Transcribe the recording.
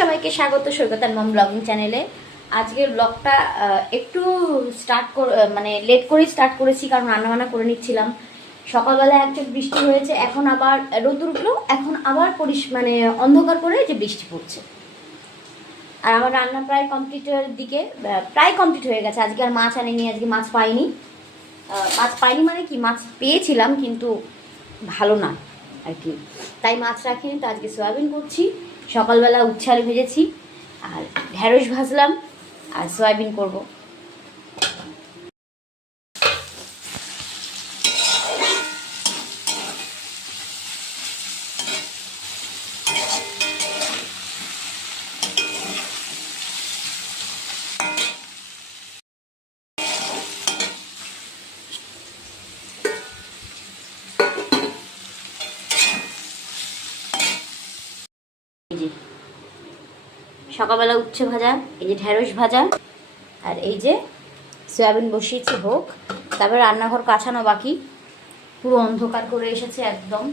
সবাইকে স্বাগত সৈকতার মম ব্লগিং চ্যানেলে। আজকের ব্লগটা একটু মানে লেট করেই স্টার্ট করেছি, কারণ রান্নাবান্না করে নিচ্ছিলাম। সকালবেলা একচুট বৃষ্টি হয়েছে, এখন আবার রোদ্দুর উঠলো, এখন আবার মানে অন্ধকার করে যে বৃষ্টি পড়ছে। আর আমার রান্না প্রায় কমপ্লিটের দিকে, প্রায় কমপ্লিট হয়ে গেছে। আজকে আর মাছ আনিনি, আজকে মাছ পাইনি। মানে কি, মাছ পেয়েছিলাম কিন্তু ভালো না আর কি, তাই মাছ রাখিনি। তো আজকে সয়াবিন করছি, সকালবেলা উচ্ছে আলু ভেজেছি, আর ঢেঁড়স ভাজলাম, আর সয়াবিন করব। সকালবেলা উচ্ছে ভাজা, এই যে ঢেঁড়স ভাজা, আর এই যে সয়াবিন বসিয়েছি হোক। তারপরে রান্নাঘর কাছানো বাকি, পুরো অন্ধকার করে এসেছে একদম।